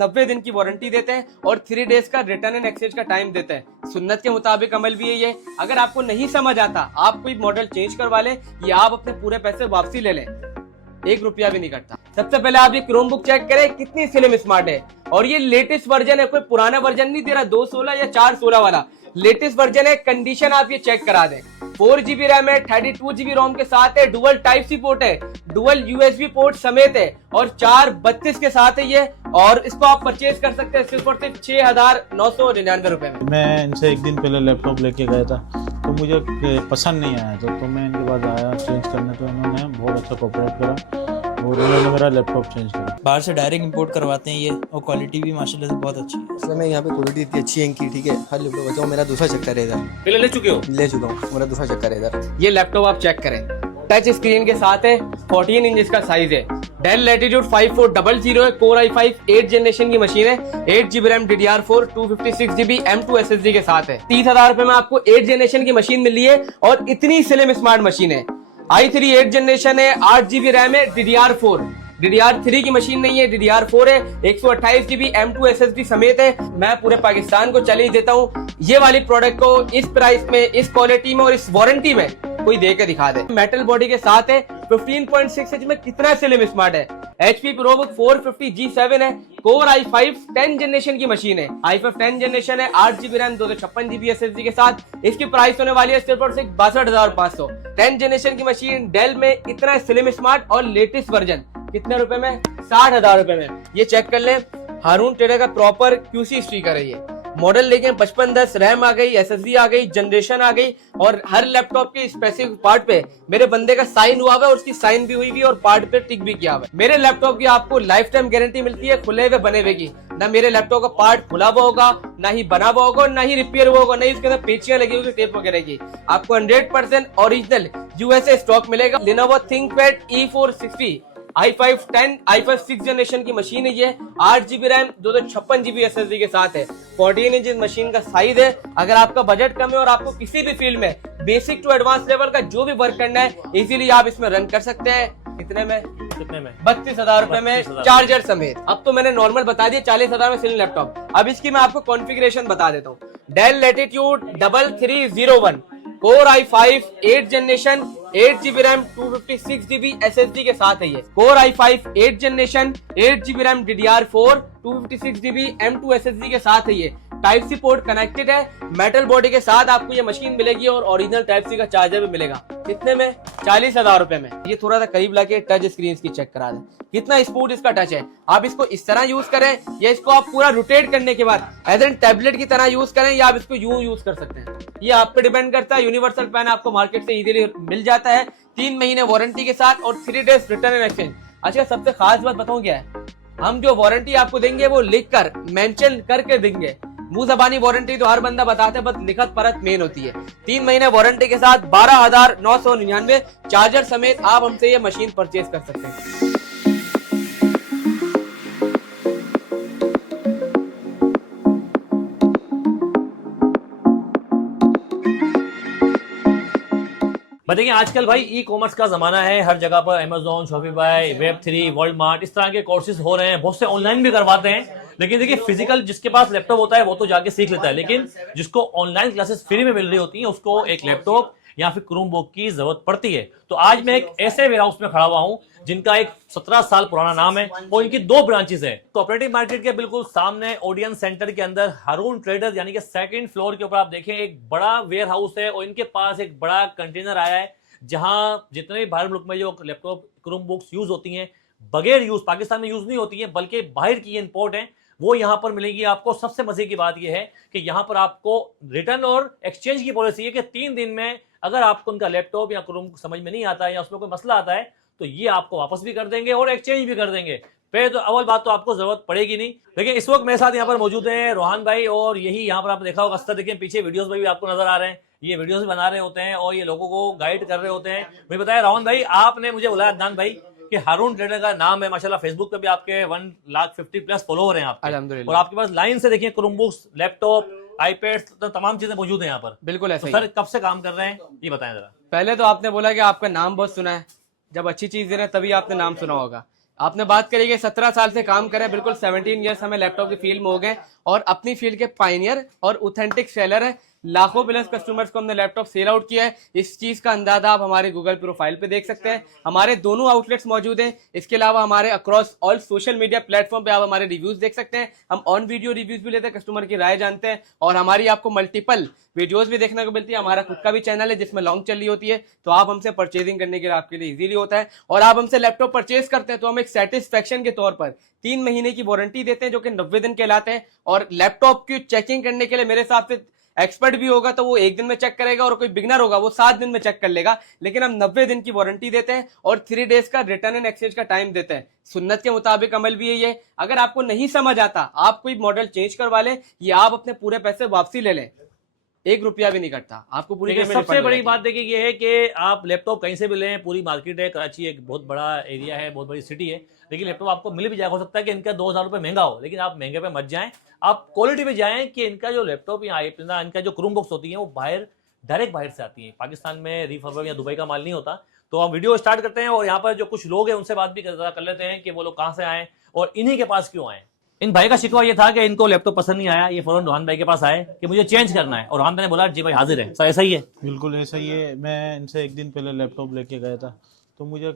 90 दिन की वारंटी देते हैं और 3 डेज का रिटर्न एंड एक्सचेंज का टाइम देते हैं। सुन्नत के मुताबिक अमल भी यही है। अगर आपको नहीं समझ आता, आप कोई मॉडल चेंज करवा लें या आप अपने पूरे पैसे वापसी ले लें, 1 रुपया भी नहीं कटता। सबसे पहले आप ये क्रोम बुक चेक करें कितनी स्लिम स्मार्ट है, और ये लेटेस्ट वर्जन है, कोई पुराना वर्जन नहीं दे रहा 216 या 416 वाला, लेटेस्ट वर्जन है। कंडीशन आप ये चेक करा दें। 4GB रैम है, 32GB रोम के साथ है, डुअल टाइप सी पोर्ट है, डुअल USB पोर्ट समेत है और 432 के साथ है ये। और इसको आप परचेज कर सकते हैं सिर्फ और सिर्फ 6,999 रुपए में। मैं इनसे एक दिन पहले लैपटॉप लेके गया था, तो मुझे पसंद नहीं आया तो मैं इनके पास आया चेंज करने, तो इन्होंने बहुत अच्छा कोऑपरेट करा और उन्होंने मेरा लैपटॉप चेंज किया। बाहर से डायरेक्ट इंपोर्ट करवाते हैं ये, और क्वालिटी भी माशाल्लाह से बहुत अच्छी है। इसलिए मैं यहाँ पे क्वालिटी इतनी अच्छी है इनकी, ठीक है। हर लैपटॉप बचाओ, मेरा दूसरा चक्कर है इधर। पहले ले चुके हो? ले चुका हूँ, मेरा दूसरा चक्कर है इधर। ये लैपटॉप आप चेक करें, टच स्क्रीन के साथ है, 14 इंच का साइज है, डेल लैटिट्यूड 5400 है, कोर i5 8 जनरेशन की मशीन है, 8GB RAM DDR4 256GB M2 SSD के साथ है। 30,000 रुपए में आपको 8 जनरेशन की मशीन मिली है और इतनी स्लिम स्मार्ट मशीन है। i3 8 जनरेशन है, 8GB रैम है, DDR3 की मशीन नहीं है, DDR4 है, 128GB M2 SSD समेत है। मैं पूरे पाकिस्तान को चैलेंज देता हूँ, ये वाली प्रोडक्ट को इस प्राइस में, इस क्वालिटी में और इस वारंटी में कोई दे के दिखा दे। मेटल बॉडी के साथ है, 15.6 इंच में कितना स्लिम स्मार्ट है। HP ProBook 450G7 है, कोर i5 10 जनरेशन की मशीन है, i5 10 जनरेशन है, 8GB रैम 256GB SSD के साथ। इसकी प्राइस होने वाली है सिर्फ और सिर्फ 62,500। 10 जनरेशन की मशीन डेल में, इतना स्लिम स्मार्ट और लेटेस्ट वर्जन कितने रुपए में? 60,000 रुपए में। ये चेक कर ले, हारून ट्रेडर का प्रॉपर QC स्टिकर है ये। मॉडल लेके 5510 रैम आ गई, SSD आ गई, जनरेशन आ गई और हर लैपटॉप के स्पेसिफिक पार्ट पे मेरे बंदे का साइन हुआ हुआ है और उसकी साइन भी हुई हुई और पार्ट पे टिक भी किया हुआ है। मेरे लैपटॉप की आपको लाइफ टाइम गारंटी मिलती है, खुले हुए बने हुए की। ना मेरे लैपटॉप का पार्ट खुला हुआ होगा, ना ही बना हुआ होगा, ना ही रिपेयर हुआ होगा, नहीं उसके अंदर पेचियां लगी होगी टेप वगैरह की। आपको 100% ओरिजिनल USA स्टॉक मिलेगा। Lenovo ThinkPad E460 i5 10 i5 6 generation की मशीन है ये, 8GB रैम 256GB SSD के साथ है, 14 इंच मशीन का साइज है। अगर आपका बजट कम है और आपको किसी भी फील्ड में बेसिक टू एडवांस लेवल का जो भी वर्क करना है, इजीली आप इसमें रन कर सकते हैं। कितने में? 32,000 रुपए में चार्जर समेत। अब तो मैंने नॉर्मल बता दिया, 40,000 में सिलिंग लैपटॉप। अब इसकी मैं आपको कॉन्फ़िगरेशन बता देता हूँ। Dell Latitude 3301, core i5 8 generation, 8GB RAM 256GB SSD के साथ है ये। Core i5 8 generation, 8GB RAM DDR4 256GB M2 SSD के साथ है ये। टाइप सी पोर्ट कनेक्टेड है, मेटल बॉडी के साथ आपको ये मशीन मिलेगी और ओरिजिनल टाइप सी का चार्जर भी मिलेगा। कितने में? 40,000 रुपए में। ये थोड़ा सा करीब लाके टच स्क्रीन की चेक करा दें, कितना स्मूथ इसका टच है। आप इसको इस तरह यूज करें या इसको आप पूरा रोटेट करने के बाद एज एन टैबलेट की तरह यूज करें, या आप इसको यूं यूज कर सकते हैं। ये आप पे डिपेंड करता है। यूनिवर्सल पेन आपको मार्केट से इजीली मिल जाता है, 3 महीने वारंटी के साथ और 3 डेज रिटर्न एंड एक्सचेंज। अच्छा, सबसे खास बात बताऊं क्या है, हम जो वारंटी आपको देंगे वो लिख कर मेंशन करके देंगे। मुंह जबानी वारंटी तो हर बंदा बताते हैं, बस लिखत परत मेन होती है। 3 महीने वारंटी के साथ 12,999 चार्जर समेत आप हमसे ये मशीन परचेज कर सकते हैं। देखिए आजकल भाई ई कॉमर्स का जमाना है, हर जगह पर Amazon, Shopify, Web3, Walmart इस तरह के कोर्सेज हो रहे हैं। बहुत से ऑनलाइन भी करवाते हैं, लेकिन देखिए फिजिकल जिसके पास लैपटॉप होता है वो तो जाके सीख लेता है, लेकिन जिसको ऑनलाइन क्लासेस फ्री में मिल रही होती हैं उसको एक लैपटॉप या फिर क्रोम बुक की जरूरत पड़ती है। तो आज मैं एक ऐसे वेयर हाउस में खड़ा हुआ हूं जिनका एक 17 साल पुराना नाम है और इनकी 2 ब्रांचेस है। कोऑपरेटिव मार्केट के बिल्कुल सामने ऑडियंस सेंटर के अंदर हारून ट्रेडर्स यानी कि 2nd फ्लोर के ऊपर आप देखें एक बड़ा वेयर हाउस है और इनके पास एक बड़ा कंटेनर आया है जहां जितने भी बाहर मुल्क में जो लैपटॉप क्रोम बुक्स यूज होती हैं बगैर यूज पाकिस्तान में यूज नहीं होती हैं बल्कि बाहर की इंपोर्ट है, वो यहां पर मिलेगी आपको। सबसे मजे की बात यह है कि यहां पर आपको रिटर्न और एक्सचेंज की पॉलिसी है कि 3 दिन में अगर आपको उनका लैपटॉप या क्रोम समझ में नहीं आता है या उसमें कोई मसला आता है तो ये आपको वापस भी कर देंगे और एक्सचेंज भी कर देंगे। फिर तो अव्वल बात तो आपको जरूरत पड़ेगी नहीं। लेकिन इस वक्त मेरे साथ यहाँ पर मौजूद है रोहान भाई, और यही यहाँ पर आपने देखा होगा अक्सर देखिए पीछे वीडियोस में भी आपको नजर आ रहे हैं, ये वीडियोस बना रहे होते हैं और ये लोगों को गाइड कर रहे होते हैं। मुझे बताया रोहन भाई, आपने मुझे बुलाया अदनान भाई कि हारून ट्रेडर का नाम है, माशाल्लाह फेसबुक पे भी आपके 1,50,000+ फॉलोवर हैं आपके, अल्हम्दुलिल्लाह। और आपके पास लाइन से देखिए क्रोम बुक्स, लैपटॉप, आईपैड, तो तमाम चीजें मौजूद है यहाँ पर। बिल्कुल ऐसा तो सर कब से काम कर रहे हैं ये बताएं जरा। पहले तो आपने बोला कि आपका नाम बहुत सुना है, जब अच्छी चीज दे रहे हैं तभी आपने नाम सुना होगा। आपने बात करी कि 17 साल से काम करें, बिल्कुल 17 ईयर्स हमें लैपटॉप की फील्ड में हो गए और अपनी फील्ड के पायनियर और ऑथेंटिक सेलर है। लाखों प्लस कस्टमर्स को हमने लैपटॉप सेल आउट किया है। इस चीज का अंदाजा आप हमारे गूगल प्रोफाइल पे देख सकते हैं। हमारे दोनों आउटलेट्स मौजूद हैं। इसके अलावा हमारे across all social media platform पे आप हमारे रिव्यूज देख सकते हैं। हम ऑन वीडियो रिव्यूज भी लेते हैं, कस्टमर की राय जानते हैं और हमारी आपको मल्टीपल वीडियोस भी देखने को मिलती है। हमारा खुद का भी चैनल है जिसमें लॉन्ग चल रही होती है, तो आप हमसे परचेजिंग करने के लिए आपके लिए इजीली होता है। और आप हमसे लैपटॉप परचेज करते हैं तो हम एक सेटिस्फेक्शन के तौर पर 3 महीने की वारंटी देते हैं जो कि 90 दिन कहलाते हैं। और लैपटॉप की चेकिंग करने के लिए मेरे हिसाब से एक्सपर्ट भी होगा तो वो 1 दिन में चेक करेगा और कोई बिगनर होगा वो 7 दिन में चेक कर लेगा, लेकिन हम 90 दिन की वारंटी देते हैं और 3 डेज का रिटर्न एंड एक्सचेंज का टाइम देते हैं। सुन्नत के मुताबिक अमल भी यही है। अगर आपको नहीं समझ आता आप कोई मॉडल चेंज करवा लें या आप अपने पूरे पैसे वापसी ले लें, 1 रुपया भी नहीं कटता आपको पूरी। लेकिन सबसे बड़ी बात देखिए ये है कि आप लैपटॉप कहीं से भी लें, पूरी मार्केट है, कराची एक बहुत बड़ा एरिया है, बहुत बड़ी सिटी है, लेकिन लैपटॉप आपको मिल भी जाएगा। हो सकता है कि इनका 2000 रुपये महंगा हो, लेकिन आप महंगे पे मत जाएं, आप क्वालिटी पे जाएं कि इनका जो लैपटॉप या इनका जो क्रोम बुक्स होती है वो डायरेक्ट बाहर से आती है। पाकिस्तान में रिफर्ब या दुबई का माल नहीं होता। तो हम वीडियो स्टार्ट करते हैं और यहाँ पर जो कुछ लोग हैं उनसे बात भी कर लेते हैं कि वो लोग कहाँ से आए और इन्हीं के पास क्यों आए। इन भाई का शिकवा ये था कि इनको लैपटॉप पसंद नहीं आया, ये फौरन रोहन भाई के पास आए कि मुझे चेंज करना है और रोहन भाई ने बोला जी भाई हाजिर है। सर ऐसा ही है? बिल्कुल ऐसा ही है। मैं इनसे एक दिन पहले लैपटॉप लेके गया था तो मुझे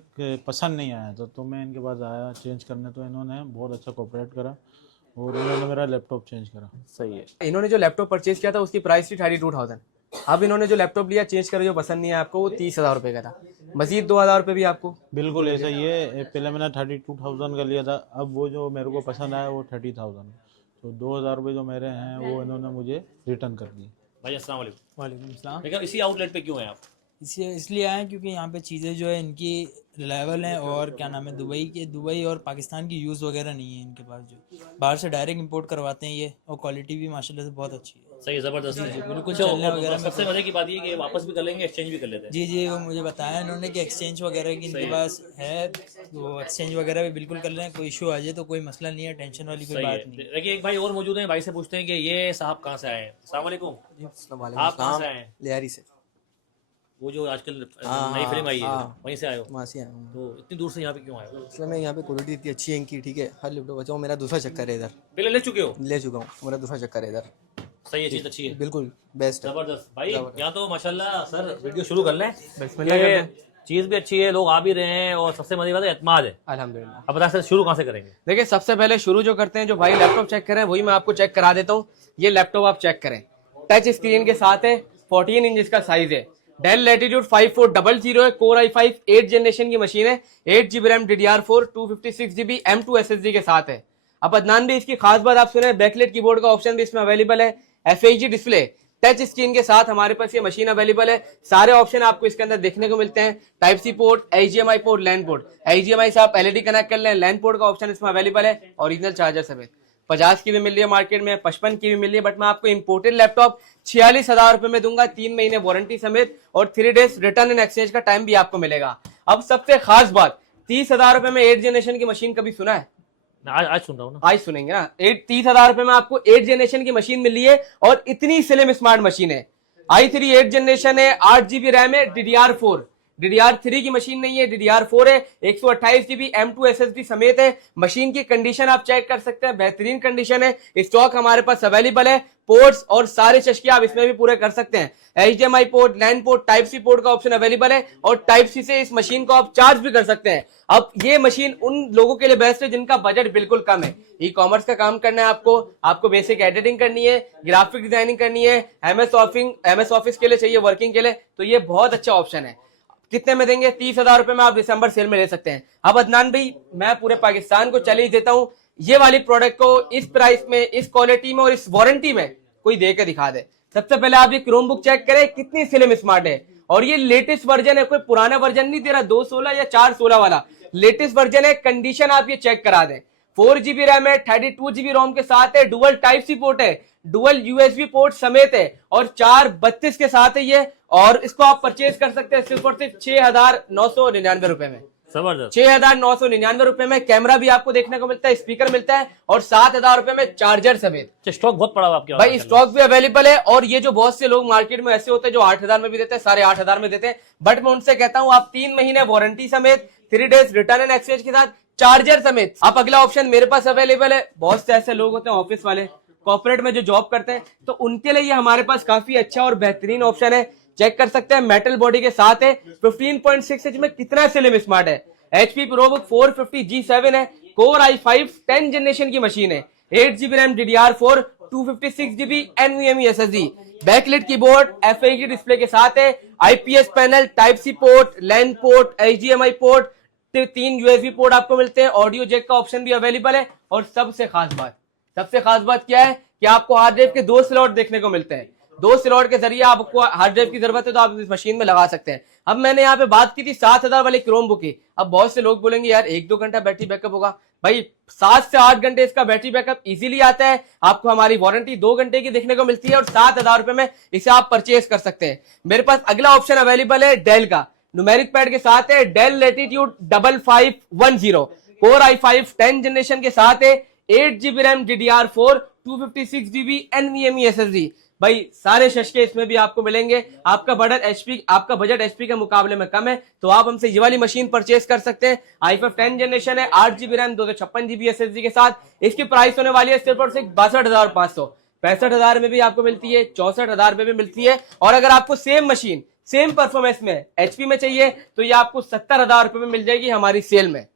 पसंद नहीं आया था, तो मैं इनके पास आया चेंज करने, तो इन्होंने बहुत अच्छा कोऑपरेट करा और इन्होंने मेरा लैपटॉप चेंज करा। सही है। इन्होंने जो लैपटॉप परचेज किया था उसकी प्राइस थी 32,000। अब इन्होंने जो लैपटॉप लिया चेंज कर जो पसंद नहीं है आपको वो 30,000 रुपये का था, मजीद 2,000 रुपये भी आपको। बिल्कुल ऐसा ही है। पहले मैंने 32,000 का लिया था, अब वो जो मेरे को पसंद आया वो 30,000, तो 2,000 रुपये जो मेरे हैं वो इन्होंने मुझे रिटर्न कर दिए। भाई अस्सलाम वालेकुम। वालेकुम सलाम। लेकिन इसी आउटलेट पे क्यों हैं आप? इसलिए आए क्योंकि यहाँ पे चीज़ें जो है इनकी रिलायबल हैं और क्या नाम है दुबई और पाकिस्तान की यूज़ वगैरह नहीं है इनके पास, जो बाहर से डायरेक्ट इंपोर्ट करवाते हैं ये, और क्वालिटी भी माशाल्लाह से बहुत अच्छी है। सही है, जबरदस्त है। बिल्कुल अच्छा, चलने और वगैरह में सबसे मजे की बात ये कि वापस भी कर लेंगे, एक्सचेंज भी कर लेते हैं। जी वो मुझे बताया इन्होंने कि एक्सचेंज वगैरह की इनके पास है, वो एक्सचेंज वगैरह भी बिल्कुल कर लें, कोई इशू आ जाए तो कोई मसला नहीं है, टेंशन वाली कोई सही बात है। नहीं। देखिए एक भाई और मौजूद हैं, भाई से पूछते हैं कि ये साहब कहाँ से आए हैं। अस्सलाम वालेकुम। आप कहाँ से आए हैं? लियारी से। वो जो आजकल हाँ, नई फिल्म आई है हाँ। वहीं से आए हो? वहाँ से आया हूँ। तो इतनी दूर से यहाँ पे क्यों आए हो? इसलिए मैं यहाँ पे क्वालिटी इतनी अच्छी है इनकी, ठीक है। हर लैपटॉप बचाओ, मेरा दूसरा चक्कर है इधर, पहले ले चुके हो? ले चुका हूँ, मेरा दूसरा चक्कर है इधर। सही है, चीज अच्छी है, बिल्कुल बेस्ट है। जबरदस्त। भाई यहाँ तो माशाल्लाह सर वीडियो शुरू कर लें। बिस्मिल्लाह कर दें। चीज भी अच्छी है, लोग आ भी रहे हैं और सबसे मजे की बात है एतमाद है। अल्हम्दुलिल्लाह। अब बता सर शुरू कहाँ से करेंगे? देखिए सबसे पहले शुरू जो करते हैं, जो भाई लैपटॉप चेक करें वही मैं आपको चेक करा देता हूँ। ये लैपटॉप आप चेक करें, टच स्क्रीन के साथ है, 14 इंच इसका साइज है, डेल लैटिट्यूड 5400 है, कोर i5 8 जनरेशन की मशीन है, 8GB RAM DDR4 256GB M2 SSD के साथ है। अब अदनान भी इसकी खास बात आप सुने, बैकलाइट कीबोर्ड का ऑप्शन भी इसमें अवेलेबल है, FHD डिस्प्ले टच स्क्रीन के साथ हमारे पास ये मशीन अवेलेबल है। सारे ऑप्शन आपको इसके अंदर देखने को मिलते हैं, type C port, HDMI port, LAN port. HDMI से आप LED कनेक्ट कर लें, लैन पोर्ट का ऑप्शन इसमें अवेलेबल है, ओरिजिनल चार्जर समेत। 50 की भी मिल रही है मार्केट में, 55 की भी मिल रही है, बट मैं आपको इंपोर्टेड लैपटॉप 46,000 रुपए में दूंगा, 3 महीने वारंटी समेत और 3 डेज रिटर्न एंड एक्सचेंज का टाइम भी आपको मिलेगा। अब सबसे खास बात, 30,000 रुपए में 8 जनरेशन की मशीन कभी सुना है? आज सुन रहा हूँ ना। आज सुनेंगे ना। 30,000 रुपए में आपको 8 जनरेशन की मशीन मिल रही है और इतनी स्लिम स्मार्ट मशीन है। i3 8 जनरेशन है, 8GB रैम है, DDR4 DDR3 की मशीन नहीं है, DDR4 है, 128GB M2 SSD समेत है। मशीन की कंडीशन आप चेक कर सकते हैं, बेहतरीन कंडीशन है। स्टॉक हमारे पास अवेलेबल है, पोर्ट्स और सारे चश्के आप इसमें भी पूरे कर सकते हैं। HDMI port, LAN port, type C port का ऑप्शन अवेलेबल है और टाइप सी से इस मशीन को आप चार्ज भी कर सकते हैं। अब ये मशीन उन लोगों के लिए बेस्ट है जिनका बजट बिल्कुल कम है, ई कॉमर्स का काम करना है आपको बेसिक एडिटिंग करनी है, ग्राफिक डिजाइनिंग करनी है, MS ऑफिस के लिए चाहिए, वर्किंग के लिए, तो ये बहुत अच्छा ऑप्शन है। कितने में देंगे? 30,000 रुपए में आप दिसंबर सेल में ले सकते हैं। अब अदनान भाई मैं पूरे पाकिस्तान को चैलेंज देता हूं, ये वाली प्रोडक्ट को इस प्राइस में, इस क्वालिटी में और इस वारंटी में कोई दे के दिखा दे। सबसे पहले आप ये क्रोम बुक चेक करें, कितनी स्लिम स्मार्ट है और ये लेटेस्ट वर्जन है, कोई पुराना वर्जन नहीं दे रहा 216 या 416 वाला, लेटेस्ट वर्जन है। कंडीशन आप ये चेक करा दें। 4GB रैम है, 32GB रोम के साथ है, डुअल टाइप सी पोर्ट है, डुअल USB पोर्ट समेत है और 432 के साथ है ये। और इसको आप परचेज कर सकते हैं सिर्फ और सिर्फ 6,999 रुपए में। जबरदस्त। 6,999 रुपए में कैमरा भी आपको देखने को मिलता है, स्पीकर मिलता है और 7,000 रुपए में चार्जर समेत। स्टॉक बहुत पड़ा हुआ आपके भाई, स्टॉक भी अवेलेबल है। और ये जो बहुत से लोग मार्केट में ऐसे होते हैं जो 8,000 में भी देते हैं, 8,500 में देते हैं, बट मैं उनसे कहता हूं आप 3 महीने वारंटी समेत 3 डेज रिटर्न एंड एक्सचेंज के साथ चार्जर समेत। अब अगला ऑप्शन मेरे पास अवेलेबल है, बहुत से ऐसे लोग होते हैं ऑफिस वाले, कॉर्पोरेट में जो जॉब करते हैं, तो उनके लिए ये हमारे पास काफी अच्छा और बेहतरीन ऑप्शन है। चेक कर सकते हैं, मेटल बॉडी के साथ है, 15.6 इंच में कितना स्लिम स्मार्ट है। HP ProBook 450G7 है, Core i5 10 जनरेशन की मशीन है, 8GB RAM DDR4 256GB NVMe SSD, backlit keyboard FAQ display के साथ है, IPS panel, type C port, LAN port, HDMI port, 3 USB port आपको मिलते हैं, ऑडियो जैक का ऑप्शन भी अवेलेबल है। और सबसे खास बात क्या है कि आपको हार्ड ड्राइव के 2 स्लॉट देखने को मिलते हैं। 2 स्लॉट के जरिए आपको हार्ड ड्राइव की जरूरत है तो आप इस मशीन में लगा सकते हैं। अब मैंने यहाँ पे बात की थी 7000 वाले क्रोमबुक की। अब बहुत से लोग बोलेंगे यार 1-2 घंटा बैटरी बैकअप होगा, भाई 7 से 8 घंटे इसका बैटरी बैकअप इजीली आता है। आपको हमारी वारंटी 2 घंटे की देखने को मिलती है और 7000 रुपए में इसे आप परचेज कर सकते हैं। मेरे पास अगला ऑप्शन अवेलेबल है डेल का, न्यूमेरिक पैड के साथ है, Dell latitude 5510, core i5 10 generation के साथ है, 8GB RAM DDR4 256GB NVMe SSD। भाई सारे शशके इसमें भी आपको मिलेंगे। आपका बजट HP के मुकाबले में कम है तो आप हमसे ये वाली मशीन परचेज कर सकते हैं। i5 10 जनरेशन है, 8GB रैम 256GB SSD के साथ। इसकी प्राइस होने वाली है सिर्फ और सिर्फ 62,500। 65,000 में भी आपको मिलती है, 64,000 में भी मिलती है। और अगर आपको सेम मशीन सेम परफॉर्मेंस में HP में चाहिए तो ये आपको 70,000 रुपए में मिल जाएगी हमारी सेल में।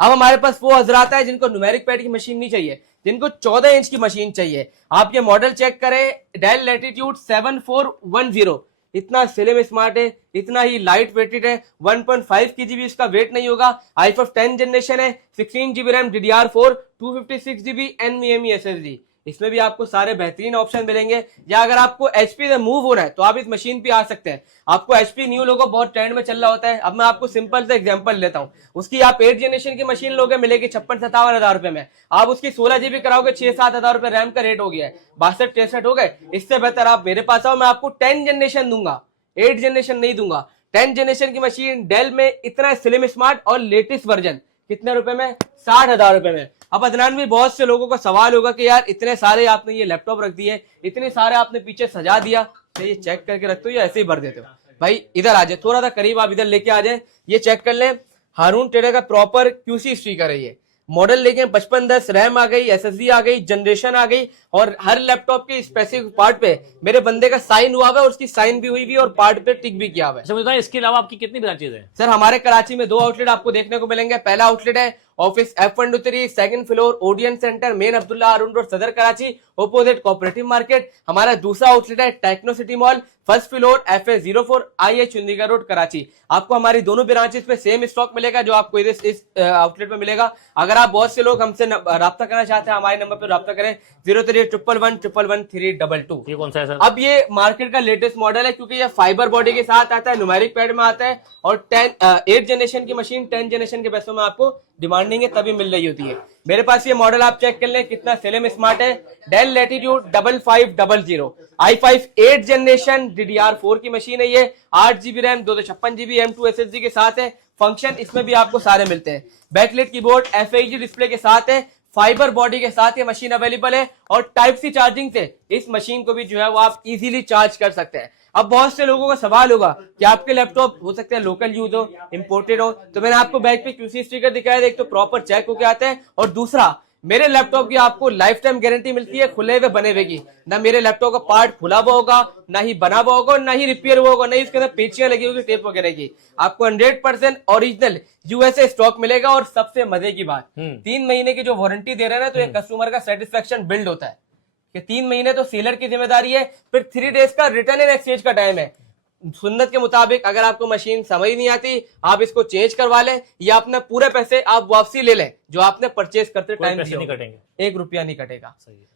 अब हमारे पास वो हजरात है जिनको न्यूमेरिक पैड की मशीन नहीं चाहिए, जिनको 14 इंच की मशीन चाहिए। आप ये मॉडल चेक करें, डेल लैटिट्यूड 7410, इतना स्लिम स्मार्ट है, इतना ही लाइट वेटेड है, 1.5 kg भी इसका वेट नहीं होगा। i5 10 जनरेशन है, 16GB RAM DDR4 256GB NVMe SSD। इसमें भी आपको सारे बेहतरीन ऑप्शन मिलेंगे। या अगर आपको HP से मूव होना है तो आप इस मशीन पे आ सकते हैं। आपको HP न्यू लोगो बहुत ट्रेंड में चल रहा होता है। अब मैं आपको सिंपल से एग्जांपल लेता हूं, उसकी आप 8 जनरेशन की मशीन लोगे, मिलेगी 56-57,000 रुपए में। आप उसकी 16GB कराओगे, 6-7,000 रुपए रैम का रेट हो गया है, 62-63 हो गए। इससे बेहतर आप मेरे पास आओ, मैं आपको 10 जनरेशन दूंगा, 8 जनरेशन नहीं दूंगा। 10 जनरेशन की मशीन डेल में, इतना स्लिम स्मार्ट और लेटेस्ट वर्जन, कितने रुपए में? 60,000 रुपए में। अब अदनान भी बहुत से लोगों का सवाल होगा कि यार इतने सारे आपने ये लैपटॉप रख दिए, इतने सारे आपने पीछे सजा दिया, तो ये चेक करके रखते हो या ऐसे ही भर देते हो? भाई इधर आ जाए, थोड़ा सा करीब आप इधर लेके आ जाए, ये चेक कर लें। हारून ट्रेडर का प्रॉपर QC स्टिकर है ये। मॉडल लेके 5510, रैम आ गई, SSD आ गई, जनरेशन आ गई, और हर लैपटॉप के स्पेसिफिक पार्ट पे मेरे बंदे का साइन हुआ हुआ है, उसकी साइन भी हुई हुई और पार्ट पे टिक भी किया हुआ है। अच्छा बताएं, इसके अलावा आपकी कितनी ब्रांचेज है? सर हमारे कराची में 2 आउटलेट आपको देखने को मिलेंगे। पहला आउटलेट है office F123, second floor Odeon centre, main Abdullah Haroon road, Saddar Karachi, opposite cooperative market. हमारा दूसरा आउटलेट है techno city mall, first floor FA04 IH Chundrigar road Karachi. आपको हमारी दोनों ब्रांचेस पे सेम स्टॉक मिलेगा जो आपको इस आउटलेट में मिलेगा। अगर आप बहुत से लोग हमसे राब्ता करना चाहते हैं, हमारे नंबर पर राब्ता करें 0311111322। ये कौन सा है सर? अब ये मार्केट का लेटेस्ट मॉडल है क्योंकि ये फाइबर बॉडी के साथ आता है, न्यूमेरिक पैड में आता है, और 8 जनरेशन की मशीन 10 जनरेशन के पैसों में आपको डिमांडिंग है तभी मिल रही होती है। मेरे पास ये मॉडल आप चेक कर लें, कितना स्लिम स्मार्ट है। Dell Latitude 5500, i5 8 generation DDR4 की मशीन है ये, 8GB RAM 256GB M2 SSD के साथ है। फंक्शन इसमें भी आपको सारे मिलते हैं। बैकलिट कीबोर्ड FAQ डिस्प्ले के साथ है, फाइबर बॉडी के साथ ये मशीन अवेलेबल है, और टाइप सी चार्जिंग से इस मशीन को भी जो है वो आप इजीली चार्ज कर सकते हैं। अब बहुत से लोगों का सवाल होगा कि आपके लैपटॉप हो सकते हैं लोकल यूज हो, इंपोर्टेड हो, तो मैंने आपको बैक पे QC स्टिकर दिखाया, एक तो प्रॉपर चेक होके आते हैं, और दूसरा मेरे लैपटॉप की आपको लाइफ टाइम गारंटी मिलती है खुले हुए बने हुए की। ना मेरे लैपटॉप का पार्ट खुला हुआ होगा, ना ही बना हुआ होगा, ना ही रिपेयर हुआ होगा, नहीं उसके अंदर पेचियां लगी होगी टेप वगैरह की। आपको 100% ओरिजिनल USA स्टॉक मिलेगा। और सबसे मजे की बात, 3 महीने की जो वारंटी दे रहे हैं ना, तो एक कस्टमर का सेटिस्फेक्शन बिल्ड होता है कि 3 महीने तो सेलर की जिम्मेदारी है, फिर 3 डेज का रिटर्न एंड एक्सचेंज का टाइम है। सुन्नत के मुताबिक अगर आपको मशीन समझ नहीं आती, आप इसको चेंज करवा लें या अपने पूरे पैसे आप वापसी ले लें जो आपने परचेज करते टाइम नहीं कटेंगे, 1 रुपया नहीं कटेगा।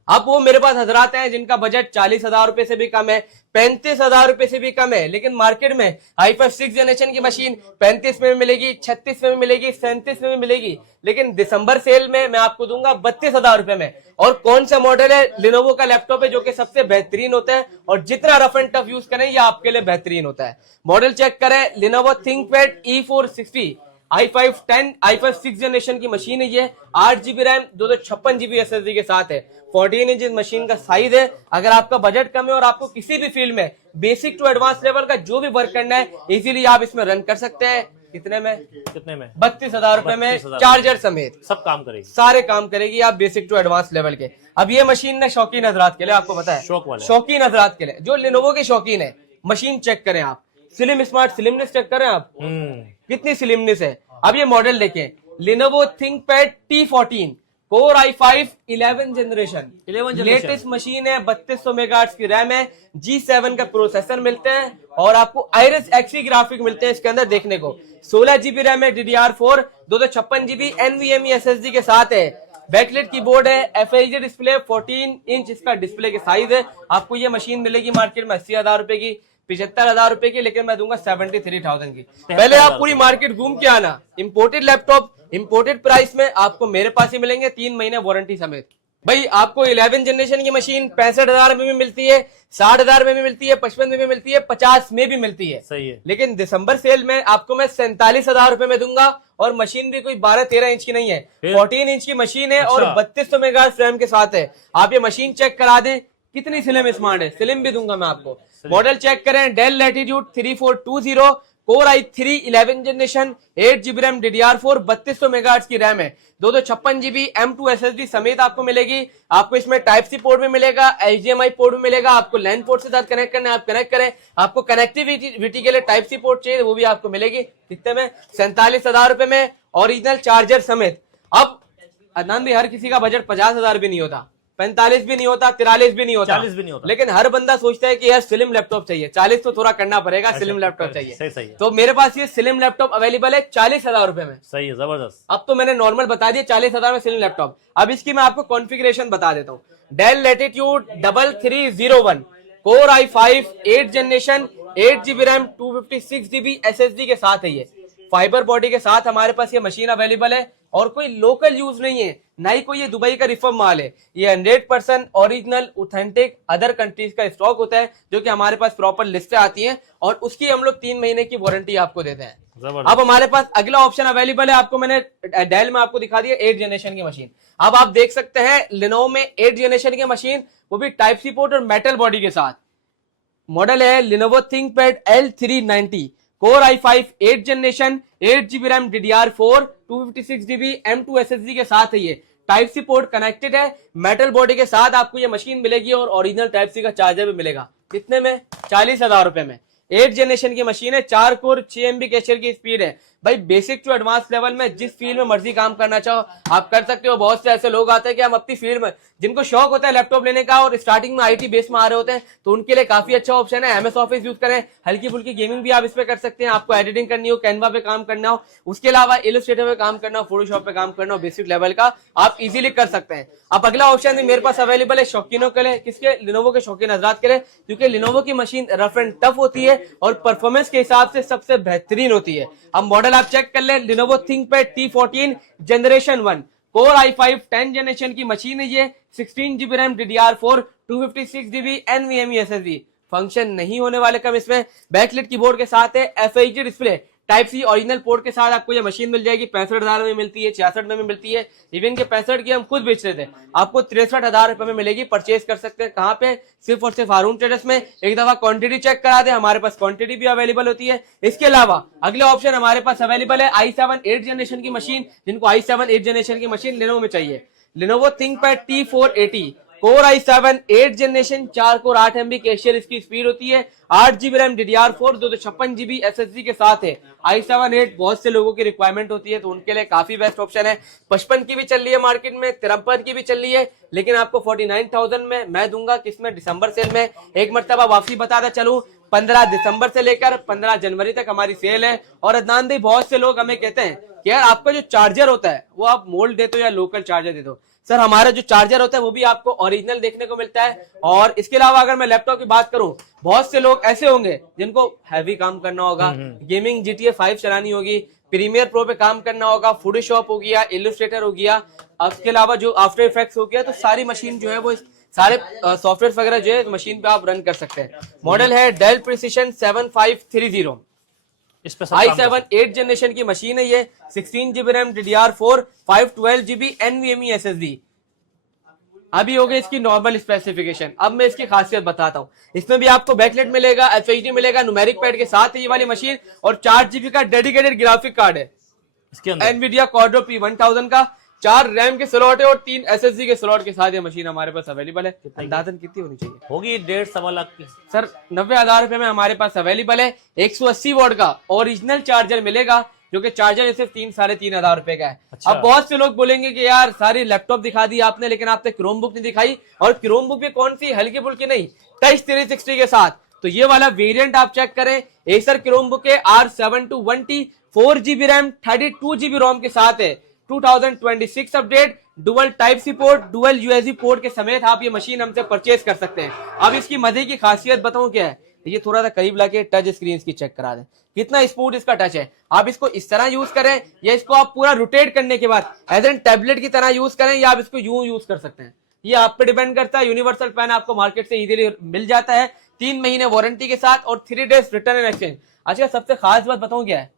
अब वो मेरे पास हजरात हैं जिनका बजट 40,000 रुपए से भी कम है, 35,000 रुपए से भी कम है, लेकिन मार्केट में i5 6 जनरेशन की मशीन 35 में मिलेगी, 36 में मिलेगी, 37 में मिलेगी, लेकिन दिसंबर सेल में मैं आपको दूंगा 32,000 रुपए में। और कौन सा मॉडल है? लिनोवो का लैपटॉप है जो कि सबसे बेहतरीन होता है, और जितना रफ एंड टफ यूज करें ये आपके लिए बेहतरीन होता है। मॉडल चेक करें, Lenovo ThinkPad E460, i5 6 generation की मशीन है ये, 8GB रैम 256GB SSD के साथ है, 14 इंच मशीन का साइज है। अगर आपका बजट कम है और आपको किसी भी फील्ड में बेसिक टू एडवांस लेवल का जो भी वर्क करना है, इजीली आप इसमें रन कर सकते हैं। कितने में? कितने में? 32,000 रुपए में 32,000 चार्जर समेत सब काम करेगी, सारे काम करेगी आप बेसिक टू एडवांस लेवल के। अब ये मशीन ना शौकीन हजरात के लिए, आपको पता है, शौक वाले, शौकीन हजरात के लिए जो लिनोवो के शौकीन है, मशीन चेक करें आप, स्लिम स्मार्ट स्लिमनेस चेक करें आप, कितनी स्लिमनेस है। अब ये मॉडल देखें, Lenovo ThinkPad T14 core i5 11 generation latest machine है, 3200 मेगाहर्ट्ज की रैम है, G7 का प्रोसेसर मिलते हैं और आपको आइरिस एक्सी ग्राफिक मिलते हैं इसके अंदर देखने को। 16 जीबी रैम है, DDR4, 256 जीबी NVMe SSD के साथ है। बैकलाइट कीबोर्ड है, FHD डिस्प्ले, 14 इंच इसका डिस्प्ले के साइज है। आपको ये मशीन मिलेगी मार्केट में 80,000 रुपए की, 75,000 रुपए की, लेकिन मैं दूंगा 73,000 की। पहले आप पूरी मार्केट घूम के आना। इंपोर्टेड लैपटॉप इंपोर्टेड प्राइस में आपको मेरे पास ही मिलेंगे, 3 महीने वारंटी समेत। भाई आपको 11 जनरेशन की मशीन 65,000 में भी मिलती है, 60,000 में भी मिलती है, 55 में भी मिलती है, 50 में भी मिलती है। सही है। लेकिन दिसंबर सेल में आपको मैं 47,000 रुपए में दूंगा और मशीन भी कोई 12-13 इंच की नहीं है, 14 इंच की मशीन है और 3200 मेगाहर्ट्ज रैम के साथ है। आप ये मशीन चेक करा दें कितनी स्लिम स्मार्ट है, स्लिम भी दूंगा मैं आपको। मॉडल चेक करें, Dell Latitude 3420 core i3 11 generation, 8 GB RAM, DDR4, 3200 megahertz की रैम है, 256 जीबी M2 SSD समेत आपको मिलेगी। आपको इसमें टाइप सी पोर्ट भी मिलेगा, HDMI पोर्ट भी मिलेगा। आपको लैन पोर्ट से साथ कनेक्ट करना है आप कनेक्ट करें, आपको कनेक्टिविटी के लिए टाइप सी पोर्ट चाहिए वो भी आपको मिलेगी। कितने में? 47,000 रुपए में, ओरिजिनल चार्जर समेत। अब अदनान भी हर किसी का बजट 50,000 भी नहीं होता, 45 भी नहीं होता, 43 भी नहीं होता, 40 भी नहीं होता, लेकिन हर बंदा सोचता है कि यार स्लिम लैपटॉप चाहिए, 40 तो थोड़ा करना पड़ेगा, स्लिम लैपटॉप चाहिए। सही है। तो मेरे पास ये स्लिम लैपटॉप अवेलेबल है 40,000 रुपए में। सही है, जबरदस्त। अब तो मैंने नॉर्मल बता दिया 40,000 में स्लिम लैपटॉप। अब इसकी मैं आपको कॉन्फ़िगरेशन बता देता हूँ। Dell Latitude 3301 core i5 8 generation, 8 GB RAM, 256 GB SSD के साथ है। ये फाइबर बॉडी के साथ हमारे पास ये मशीन अवेलेबल है और कोई लोकल यूज नहीं है, ना ही कोई ये दुबई का रिफर्म माल है। ये 100% ओरिजिनल ऑथेंटिक अदर कंट्रीज का स्टॉक होता है जो कि हमारे पास प्रॉपर लिस्टें आती हैं और उसकी हम लोग 3 महीने की वारंटी आपको देते हैं। अब हमारे पास अगला ऑप्शन अवेलेबल है, आपको मैंने डेल में आपको दिखा दिया 8 जनरेशन की मशीन। अब आप देख सकते हैं लिनोवो में 8 जनरेशन की मशीन, वो भी टाइप सी पोर्ट और मेटल बॉडी के साथ। मॉडल है Lenovo ThinkPad L390 core i5 8 generation, 8 GB RAM, DDR4, 256 GB M2 SSD के साथ है। ये टाइप सी पोर्ट कनेक्टेड है, मेटल बॉडी के साथ आपको ये मशीन मिलेगी और ओरिजिनल टाइप सी का चार्जर भी मिलेगा। कितने में? 40,000 रुपए में। 8 जनरेशन की मशीन है, 4 कोर 6 MB कैशर की स्पीड है। भाई बेसिक टू एडवांस लेवल में जिस फील्ड में मर्जी काम करना चाहो आप कर सकते हो। बहुत से ऐसे लोग आते हैं कि हम अपनी फील्ड में, जिनको शौक होता है लैपटॉप लेने का और स्टार्टिंग में IT बेस में आ रहे होते हैं, तो उनके लिए काफी अच्छा ऑप्शन है। MS ऑफिस यूज करें, हल्की फुल्की गेमिंग भी आप इस पे कर सकते हैं। आपको एडिटिंग करनी हो, कैनवा पे काम करना हो, उसके अलावा इलस्ट्रेटर पे काम करना हो, फोटोशॉप पे काम करना हो, बेसिक लेवल का आप इजीली कर सकते हैं। अब अगला ऑप्शन मेरे पास अवेलेबल है शौकीनों के लिए, किसके? लिनोवो के शौकीन हजरात के लिए, क्योंकि लिनोवो की मशीन रफ एंड टफ होती है और परफॉर्मेंस के हिसाब से सबसे बेहतरीन होती है। अब मॉडल आप चेक कर ले, Lenovo ThinkPad T14 generation 1 core i5 10 generation की मशीन है। ये 16 GB RAM, DDR4, 256 GB NVMe SSD। Function नहीं होने वाले कम इसमें, बैकलाइट कीबोर्ड के साथ है, FHD display, type C original port के साथ आपको ये मशीन मिल जाएगी। 65,000 में मिलती है, 66 में भी मिलती है, इवन के 65 की हम खुद बेच रहे थे, आपको 63,000 रुपए में मिलेगी। परचेज कर सकते हैं कहाँ पे? सिर्फ और सिर्फ हारून ट्रेडर्स में। एक दफा क्वांटिटी चेक करा दे, हमारे पास क्वांटिटी भी अवेलेबल होती है। इसके अलावा अगले ऑप्शन हमारे पास अवेलेबल है i7 8 जनरेशन की मशीन। जिनको i7 8 जनरेशन की मशीन लिनोवो में चाहिए, Lenovo ThinkPad T480 core i7 8 generation, 4 core 8 MB cashier इसकी स्पीड होती है, 8 GB RAM, DDR4, 256 GB SSD के साथ है। i7 8 बहुत से लोगों की रिक्वायरमेंट होती है तो उनके लिए काफी बेस्ट ऑप्शन है। 55 की भी चल रही है मार्केट में, 53 की भी चल रही है, लेकिन आपको 49,000 में मैं दूंगा। किसमें? दिसंबर सेल में। एक मरतबा वापसी बताता चलूं, 15 दिसंबर से लेकर 15 जनवरी तक हमारी सेल है। और अदनान भाई बहुत से लोग हमें कहते हैं कि यार आपका जो चार्जर होता है वो आप मोल्ड दे दो या लोकल चार्जर दे दो। सर हमारा जो चार्जर होता है वो भी आपको ओरिजिनल देखने को मिलता है। और इसके अलावा अगर मैं लैपटॉप की बात करूं, बहुत से लोग ऐसे होंगे जिनको हैवी काम करना होगा, गेमिंग GTA 5 चलानी होगी, प्रीमियर प्रो पे काम करना होगा, फोटोशॉप हो गया, इलस्ट्रेटर हो गया, उसके अलावा जो आफ्टर इफेक्ट्स हो गया, तो सारी मशीन जो है वो सारे सॉफ्टवेयर वगैरह जो है मशीन पे आप रन कर सकते हैं। मॉडल है डेल प्रिसिशन 7530 इस पे i7 8 जनरेशन की मशीन है। ये 16 GB RAM, DDR4, 512 GB NVMe SSD। अभी हो गई इसकी नॉर्मल स्पेसिफिकेशन। अब मैं इसकी खासियत बताता हूँ। इसमें भी आपको बैकलाइट मिलेगा, FHD मिलेगा, न्यूमेरिक पैड के साथ है ये वाली मशीन, और 4 GB का डेडिकेटेड ग्राफिक कार्ड है इसके अंदर। एनवीडिया क्वाड्रो P1000 का, 4 रैम के स्लॉट है और 3 SSD के स्लॉट के साथ ये मशीन हमारे पास अवेलेबल है। अंदाजन कितनी होनी चाहिए? होगी 1.5-1.25 लाख की सर 90,000 रुपए में हमारे पास अवेलेबल है। 180 वॉट का ओरिजिनल चार्जर मिलेगा, जो कि चार्जर सिर्फ 3-3.5 हजार का है। अच्छा। अब बहुत से लोग बोलेंगे कि यार सारी लैपटॉप दिखा दी आपने, लेकिन आपने क्रोम बुक नहीं दिखाई, और क्रोम बुक भी कौन सी हल्की फुल्की नहीं, टच 360 के साथ। तो ये वाला वेरिएंट आप चेक करें, एसर क्रोम बुक के R721T 4 GB रैम 32 GB रोम के साथ है। 2026 update, dual type C port, dual USB port के समेत आप ये मशीन हमसे परचेज कर सकते हैं। अब इसकी मजे की खासियत बताऊं क्या है, ये थोड़ा सा करीब लाके टच स्क्रीन की चेक करा दें, कितना स्मूथ इसका टच है। आप इसको इस तरह यूज करें, या इसको आप पूरा रोटेट करने के बाद एज एन टैबलेट की तरह यूज करें, या आप इसको यूं यूज कर सकते हैं। ये आप पे डिपेंड करता है। यूनिवर्सल पेन आपको मार्केट से इजीली मिल जाता है 3 महीने वारंटी के साथ और 3 डेज रिटर्न एंड एक्सचेंज। अच्छा सबसे खास बात बताऊं क्या है,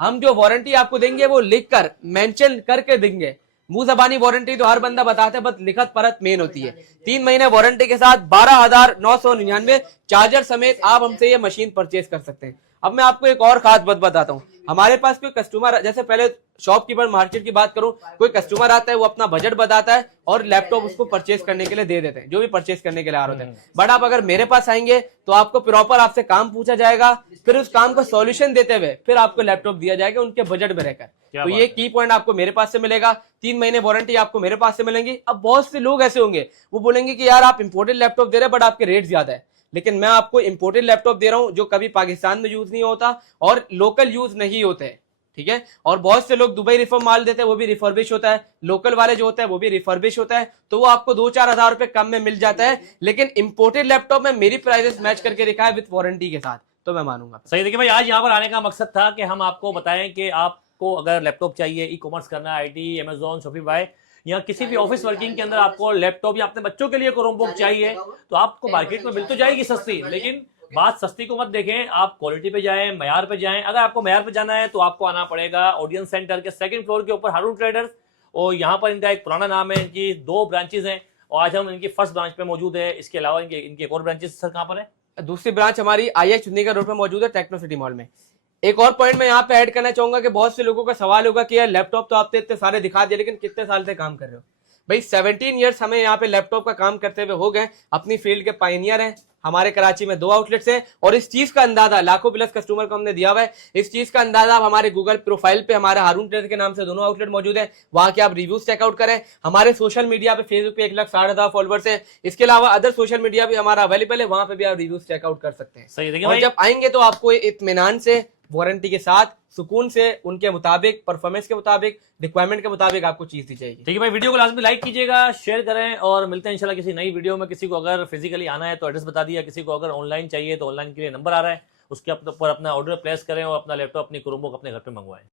हम जो वारंटी आपको देंगे वो लिखकर मेंशन करके देंगे। मुंह जबानी वारंटी तो हर बंदा बताता है, बस लिखत परत मेन होती है। 3 महीने वारंटी के साथ 12,999 चार्जर समेत आप हमसे ये मशीन परचेज कर सकते हैं। अब मैं आपको एक और खास बात बताता हूँ। हमारे पास कोई कस्टमर, जैसे पहले शॉपकीपर मार्केट की बात करूं, कोई कस्टमर आता है, वो अपना बजट बताता है और लैपटॉप उसको परचेज करने के लिए दे देते हैं, जो भी परचेज करने के लिए आ रहे होते हैं। बट आप अगर मेरे पास आएंगे तो आपको प्रॉपर आपसे काम पूछा जाएगा, फिर उस काम का सॉल्यूशन देते हुए फिर आपको लैपटॉप दिया जाएगा उनके बजट में रहकर। तो ये की पॉइंट आपको मेरे पास से मिलेगा। 3 महीने वारंटी आपको मेरे पास से मिलेंगी। अब बहुत से लोग ऐसे होंगे, वो बोलेंगे कि यार आप इंपोर्टेड लैपटॉप दे रहे हैं बट आपके रेट ज्यादा है, लेकिन मैं आपको इंपोर्टेड लैपटॉप दे रहा हूं जो कभी पाकिस्तान में यूज नहीं होता और लोकल यूज नहीं होते, ठीक है। और बहुत से लोग दुबई रिफर्म माल देते हैं, वो भी रिफर्बिश होता है। लोकल वाले जो होता है वो भी रिफर्बिश होता है, तो वो आपको 2-4 हजार रुपए कम में मिल जाता है। लेकिन इंपोर्टेड लैपटॉप में मेरी प्राइसेस मैच करके दिखा है विद वारंटी के साथ, तो मैं मानूंगा। सही। देखिए भाई, आज यहाँ पर आने का मकसद था कि हम आपको बताएं कि आपको अगर लैपटॉप चाहिए, ई कॉमर्स करना है, IT, Amazon, Shopify या किसी भी ऑफिस वर्किंग के अंदर आपको लैपटॉप या अपने बच्चों के लिए क्रोम बुक चाहिए, तो आपको मार्केट में मिल तो जाएगी सस्ती, लेकिन बात सस्ती को मत देखें, आप क्वालिटी पे जाएं, मयार पे जाएं। अगर आपको मयार पे जाना है तो आपको आना पड़ेगा ऑडियंस सेंटर के 2nd फ्लोर के ऊपर हारून ट्रेडर्स, और यहाँ पर इनका एक पुराना नाम है, इनकी 2 ब्रांचेज हैं और आज हम इनकी फर्स्ट ब्रांच पे मौजूद है। इसके अलावा इनके एक और ब्रांचेस सर कहाँ पर है? दूसरी ब्रांच हमारी IH चुन्नीगढ़ रोड पे मौजूद है, टेक्नो सिटी मॉल में। एक और पॉइंट मैं यहाँ पे ऐड करना चाहूंगा कि बहुत से लोगों का सवाल होगा कि यार लैपटॉप तो आपने इतने सारे दिखा दिए, लेकिन कितने साल से काम कर रहे हो? भाई 17 ईयर्स हमें यहाँ पे लैपटॉप का काम करते हुए हो गए, अपनी फील्ड के पायनियर हैं। हमारे कराची में 2 आउटलेट्स हैं और इस चीज का अंदाजा लाखों प्लस कस्टमर को हमने दिया हुआ है। इस चीज का अंदाजा आप हमारे गूगल प्रोफाइल पे हमारे हारून ट्रेडर्स के नाम से दोनों आउटलेट मौजूद है, वहां के आप रिव्यूज चेकआउट करें। हमारे सोशल मीडिया पे फेसबुक पे 1,60,000 फॉलोअर्स है। इसके अलावा अदर सोशल मीडिया भी हमारा अवेलेबल है, वहां पे भी आप रिव्यूज चेकआउट कर सकते हैं। सही। देखिए और भाई, जब आएंगे तो आपको इत्मीनान से, वारंटी के साथ, सुकून से, उनके मुताबिक, परफॉर्मेंस के मुताबिक, रिक्वायरमेंट के मुताबिक आपको चीज दी जाएगी। ठीक है भाई, वीडियो को लाजमी लाइक कीजिएगा, शेयर करें और मिलते हैं इंशाल्लाह किसी नई वीडियो में। किसी को अगर फिजिकली आना है तो एड्रेस बता दिया, किसी को अगर ऑनलाइन चाहिए तो ऑनलाइन के लिए नंबर आ रहा है, उसके ऊपर अपना ऑर्डर प्लेस करें और अपना लैपटॉप, अपनी क्रोमबुक अपने घर पे मंगवाएं।